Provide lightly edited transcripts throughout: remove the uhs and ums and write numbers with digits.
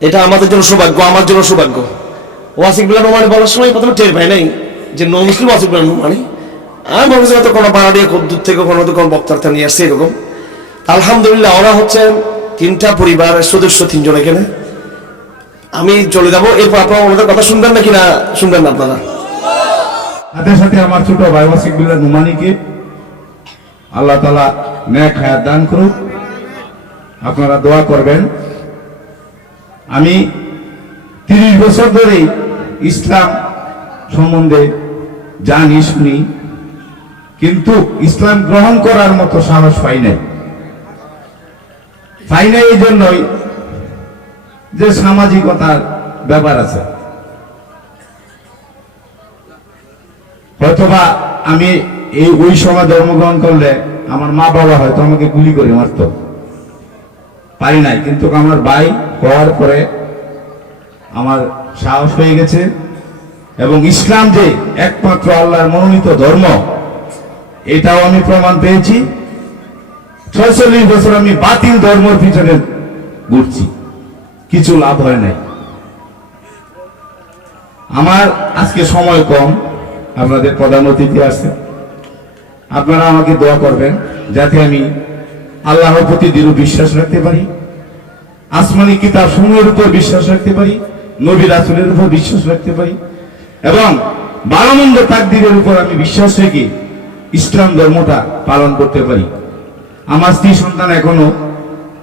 এটা আমাদের জন্য সৌভাগ্য, আমার জন্য সৌভাগ্য। ওয়াসিক বিল্লাহ নোমানি বলার সময় প্রথমে টের পাই নাই যে নন মুসলিম ওয়াসিক বিল্লাহ নোমানি। আমি বলছি হয়তো কোনো পাড়া দিয়ে খুব দূর থেকে কোনো বক্তার্থা নিয়ে আসছে এরকম। আলহামদুলিল্লাহ ওরা হচ্ছে 3টা পরিবারের সদস্য, 3 জন এখানে। আমি চলে যাবো, এরপর আপনারা ওনাদের কথা শুনবেন নাকি না শুনবেন না আপনারা? সাথে সাথে আমার ছোট ভাই ওয়াসিক বিল্লাহ নোমানিকে আল্লাহ তাআলা নেক হায়াত দান করুক। আপনারা দোয়া করবেন। আমি 30 বছর ধরে ইসলাম সম্বন্ধে জানি শুনি, কিন্তু ইসলাম গ্রহণ করার মতো সাহস পাই নাই। এই জন্যই যে সামাজিকতার ব্যাপার আছে। হয়তোবা আমি ওই সময় জন্মগ্রহণ করলে আমার মা বাবা হয়তো আমাকে গুলি করে মারত, পারি নাই। কিন্তু আমার ভাই হওয়ার পরে আমার সাহস হয়ে গেছে, এবং ইসলাম যে একমাত্র আল্লাহর মনোনীত ধর্ম এটাও আমি প্রমাণ পেয়েছি। 46 বছর আমি বাতিল ধর্মের পিছনে ঘুরছি, কিছু লাভ হয় নাই। আমার আজকে সময় কম, আপনাদের প্রধান অতিথি আছে, আপনারা আমাকে দোয়া করবেন যাতে আমি আল্লাহর প্রতি দৃঢ় বিশ্বাস রাখতে পারি, আসমানি কিতাব সমূহের উপর বিশ্বাস রাখতে পারি, নবী রাসূলের উপর বিশ্বাস রাখতে পারি, এবং বারমন্দ তাকদীরের উপর আমি বিশ্বাস রেখে ইসলাম ধর্মটা পালন করতে পারি। আমার স্ত্রী সন্তান এখনো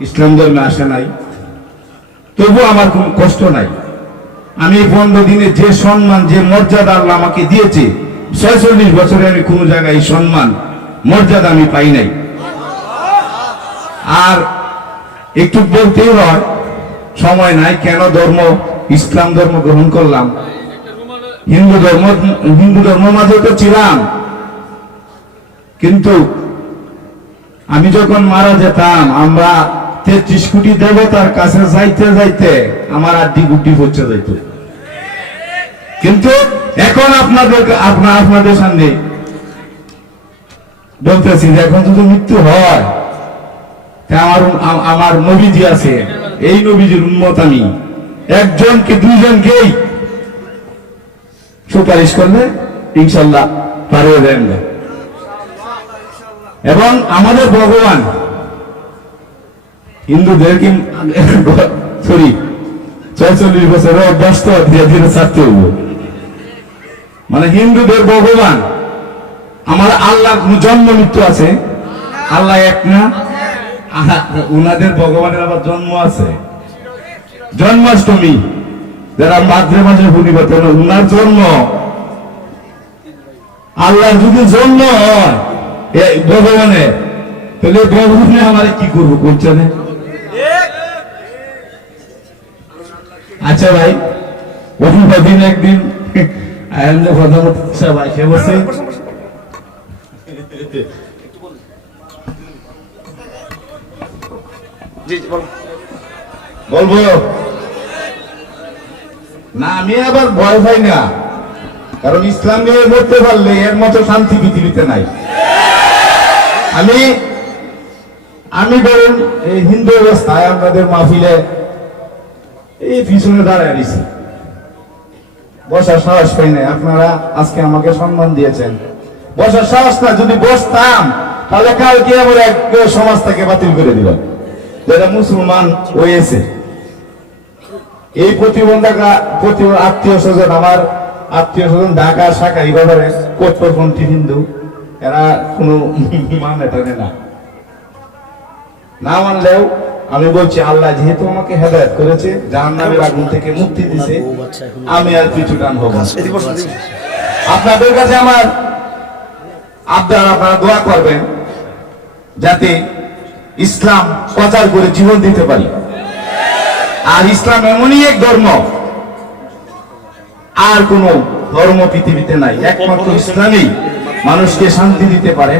ইসলাম ধর্মে আসে নাই, তবুও আমার কোনো কষ্ট নাই। আমি 15 দিনে যে সম্মান, যে মর্যাদা আল্লাহ আমাকে দিয়েছে, 46 বছরে আমি কোনো জায়গায় এই সম্মান মর্যাদা আমি পাই নাই। আর একটু বলতেই হয়, সময় নাই, কেন ইসলাম ধর্ম গ্রহণ করলাম। হিন্দু ধর্ম মাঝে তো ছিলাম, কিন্তু আমি যখন মারা যেতাম, আমরা 33 কোটি দেবতার কাছে যাইতে যাইতে আমার আড্ডি গুড্ডি পচে যাইত। কিন্তু এখন আপনাদের সামনে বলতেছি যে এখন যদি মৃত্যু হয়, আমার নবীজি আছে, এই নবীজির উম্মত আমি, একজনকে 2জনকেই সুপারিশ করলে ইনশাল্লাহ পারে দেন। এবং আমাদের ভগবান হিন্দুদেরকে 46 বছরের অভ্যাস তো ধীরে ধীরে ছাড়তে হইব। মানে হিন্দুদের ভগবান আমার আল্লাহ জন্ম মৃত্যু আছে, আল্লাহ এক না, উনাদের ভগবানের আবার জন্ম আছে। জন্মাষ্টমী যারা ভাদ্র মাসে পূর্ণিমা, উনার জন্ম। আল্লাহর যদি জন্ম হয় ভগবানের, তাহলে ভগবানে আমার কি করবো বলছেন? আচ্ছা ভাই, দিন একদিন বলবো না, আমি আবার ভয় পাই না, কারণ ইসলাম নিয়ে মরতে পারলে এর মতো শান্তি পৃথিবীতে নাই। আমি ধরুন এই হিন্দু অবস্থায় আপনাদের মাহফিলে এই পিছনে দাঁড়ায় দিছি, বসার সাহস পাই না। আপনারা আজকে আমাকে সম্মান দিয়েছেন, বসার সাহস না। যদি বসতাম তাহলে কালকে আমার এক সমাজ থেকে বাতিল করে দিল, যেটা মুসলমান হয়েছে। এই আত্মীয় স্বজন, আমার আত্মীয় স্বজন ঢাকা শাকারি বাজারে কট্টরপন্থী হিন্দু, এরা কোনো মানে টানে না। না মানলেও আমি বলছি, আল্লাহ যেহেতু আমাকে হেদায়েত করেছে, জাহান্নামের আগুন থেকে মুক্তি দিয়েছে, আমি আর পিছু টান হব। আপনাদের কাছে আমার আবদার, আপনারা দোয়া করবেন যাতে ইসলাম প্রচার করে জীবন দিতে পারি। আর ইসলাম এমনই এক ধর্ম, আর কোন ধর্ম পৃথিবীতে নাই, একমাত্র ইসলামই মানুষকে শান্তি দিতে পারে,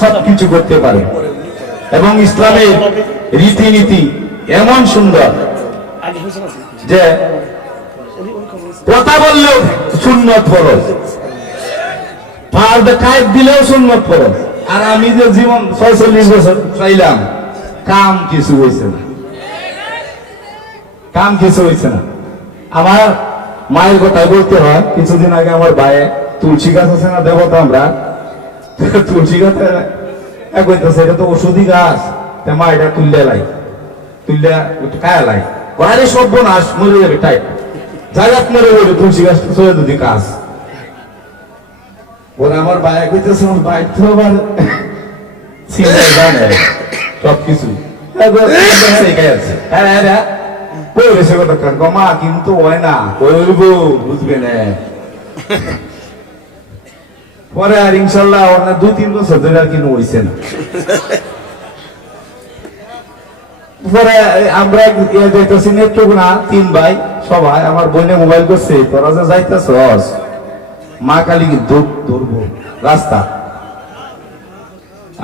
সবকিছু করতে পারে। এবং ইসলামের রীতিনীতি এমন সুন্দর যে কথা বললেও সুন্নত ফরজ, কায়েদ দিলেও সুন্নত ফরজ। আর আমি যে জীবন 46 বছর চাইলাম, কাম কিছু হয়েছে না। কাম কিছু হয়েছে না। আমার মায়ের কথাই বলতে হয়, কিছুদিন আগে আমার ভাইয়ে তুলসী গাছ আছে না দেবতা আমরা, তুলসী গাছে কইতেছে এটা তো ওষুধি গাছ, মা এটা তুললে লাই, তুললে একটু কায়া লাই, আরে সর্বনাশ মরে যাবে টাইট জায়গা মরে যাবে, তুলসী গাছ চলে যদি কাজ ওরা। আমার ভাই কইতেছে আমার ভাই তো আবার জানে সবকিছু মা কিন্তু হয় না বলবো বুঝবে না। পরে আর ইনশাল্লাহ 2-3 বছর ধরে আর কিন্তু হইছে না। পরে আমরা যাইতেছি নেত্রকোনা 3 ভাই সবাই, আমার বোনে মোবাইল করছে তোরা যে যাইতেছ মা কালী ধরবো রাস্তা,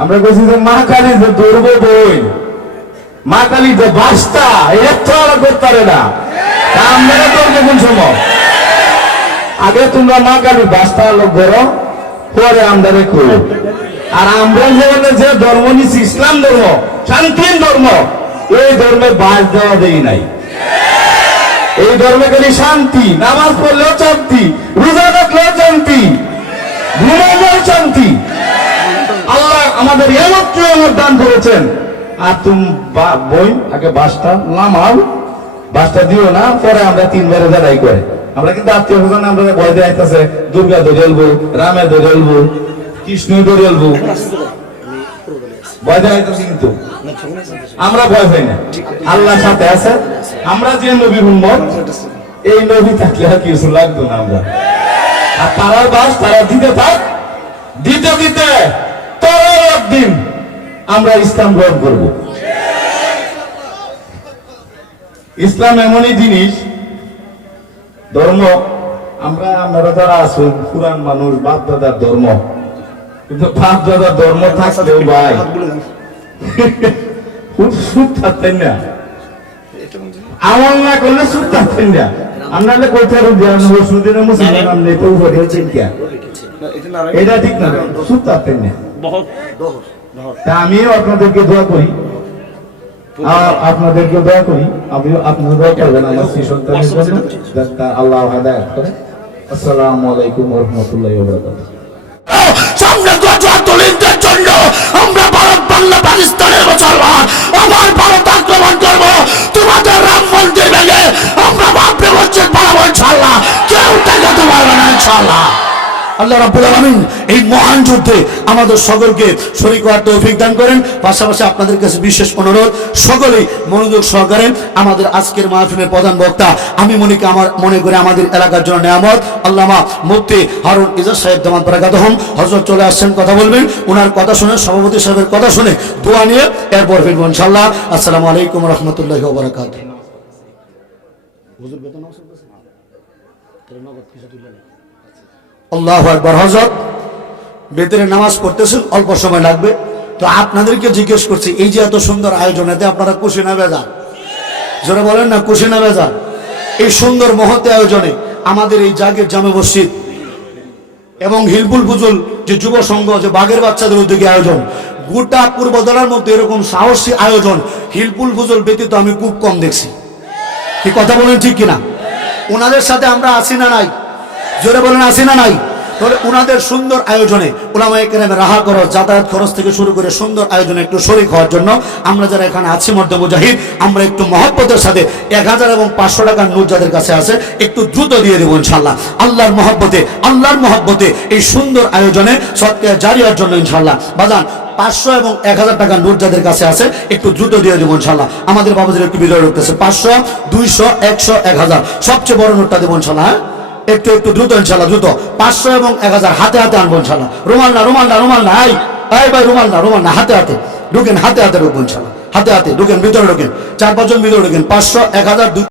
আমরা বলছি যে মা কালী যে ধরবো বই, মা কালী যে বাসটা এত করতে পারে না, আমরা ধরবো কোন সময়? আগে তোমরা মা কালী বাসটা লোক ধরো, পরে আমরা রেখো। আর আমরা যে ধর্ম নিচ্ছি ইসলাম ধর্ম, শান্তির ধর্ম, এই ধর্মে বাস দেওয়া দেই নাই। এই ধর্মে খালি শান্তি, নামাজ পড়লেও শান্তি, রোজা রাখলেও শান্তি, ঘুমালেও শান্তি। আল্লাহ আমাদের এমত্র দান করেছেন। আর তুমি বই আগে বাসটা নামাও, বাসটা দিও না, পরে আমরা 3 বারে দাঁড়াই করে। আমরা কিন্তু আত্মীয় স্বজন আমরা ভয় দিয়ে আইতেছে, দুর্গা ধরে এলবো, রামে ধরে এলবো, কৃষ্ণ ধরে এলবো, ভয় দিয়ে আইতেছে। কিন্তু আমরা ভয় পাই না, আল্লাহর সাথে আছে। আমরা যে নবীর উম্মত, এই নবী থাকলে আর কিছু লাগতো না। আমরা আর তারার বাস তারা দিতে থাক, দিতে দিতে তারা একদিন আমরা ইসলাম গ্রহণ করব। ইসলাম এমনই জিনিস, ধর্ম আমরা যারা আছেন পুরান মানুষ, বাপ দাদার ধর্ম, কিন্তু বাপ দাদার ধর্ম থাকলেও ভাই সুখ থাকতেন না, আমল না করলে সুখ থাকতেন না। আমরা কোথায় সুদিনের মুসলমান এটা ঠিক না, সুখ থাকতেন না। আমিও আপনাদেরকে দোয়া করি, আপনাদেরকে দোয়া করি, আমিও আপনাদের দোয়া করবেন আমার শ্রী সন্তানের জন্য, যাতে আল্লাহ হেদায়েত করে। আসসালামু আলাইকুম ওয়া রাহমাতুল্লাহি ওয়া বারাকাতুহু। সামনে দলিলদের জন্য আমরা ভারত বাংলা পাকিস্তানের মুসলমান আবার ভারত আক্রমণ করবো, তোমাদের রাম মন্দির ভেঙে আমরা বাপরে মসজিদ বানাবো ইনশাআল্লাহ, কেউ ঠেকাতে পারবে না ইনশাআল্লাহ। আল্লাহ রাব্বুল আলামিন এই মহান যুদ্ধে আমাদের সকলকে শরীক হওয়ার তৌফিক দান করেন। পাশাপাশি আপনাদের কাছে বিশেষ অনুরোধ, সকলেই মনোযোগ সহকারে আমাদের আজকের মাহফিলের প্রধান বক্তা, আমি মনে করি আমাদের এলাকার জন্য নিয়ামত আল্লামা মুফতি হারুন ইজাজ সাহেব দামাত বারাকাতুহুম হযরত চলে আসছেন, কথা বলবেন। ওনার কথা শুনে, সভাপতি সাহেবের কথা শুনে দোয়া নিয়ে এরপর ফিরবো ইনশাআল্লাহ। আসসালামু আলাইকুম ওয়া রাহমাতুল্লাহি ওয়া বারাকাতুহু। হুজুর বেতন আছে নগদ কিছু তুলে নেই। আল্লাহু আকবার। হযরত বেতনের নামাজ পড়তেছেন, অল্প সময় লাগবে, তো আপনাদেরকে জিজ্ঞেস করছি, এই যে এত সুন্দর আয়োজন, এতে আপনারা খুশি না বেজার? যারা বলেন না খুশি না বেজার? এই সুন্দর মহৎ আয়োজনে আমাদের এই জাগের জামে মসজিদ এবং হিলপুল ফুজুল যে যুব সংঘ, যে বাগের বাচ্চাদের উদ্যোগে আয়োজন, গোটা পূর্বদলার মধ্যে এরকম সাহসী আয়োজন হিলপুল ফুজুল ব্যতীত আমি খুব কম দেখছি। কি কথা বলেন ঠিক কিনা? ওনাদের সাথে আমরা আছি না নাই? জোরে বলেন আছি না নাই? তাহলে ওনাদের সুন্দর আয়োজনে উলামায়ে কেরামের রাহা খরচ, যাতায়াত খরচ থেকে শুরু করে সুন্দর আয়োজনে একটু শরীক হওয়ার জন্য আমরা যারা এখানে আছি মর্দে মুজাহিদ, আমরা একটু মহব্বতের সাথে 1000 এবং 500 টাকার নোট যাদের কাছে আছে একটু দ্রুত দিয়ে দেবো ইনশাআল্লাহ। আল্লাহর মহব্বতে এই সুন্দর আয়োজনে সদকা জারিয়ার জন্য ইনশাআল্লাহ। বাজান 500 এবং 1000 টাকার নোট যাদের কাছে আছে একটু দ্রুত দিয়ে দেবো ইনশাআল্লাহ। আমাদের বাবাদের একটু বিজয় রাখতেছে, 500, 200, 100, 1000 সবচেয়ে বড় নোটটা দেবো ইনশাআল্লাহ। হ্যাঁ, একটু দ্রুত ইনশাআল্লাহ, দ্রুত 500 এবং 1000 হাতে আনবো ইনশাআল্লাহ। রুমাল না এই ভাই, রুমাল না, হাতে ঢুকেন, হাতে ঢুকবো ইনশাআল্লাহ। হাতে ঢুকেন, ভিতরে ঢুকেন, 4-5 জন ভিতরে ঢুকেন। 500, 1000,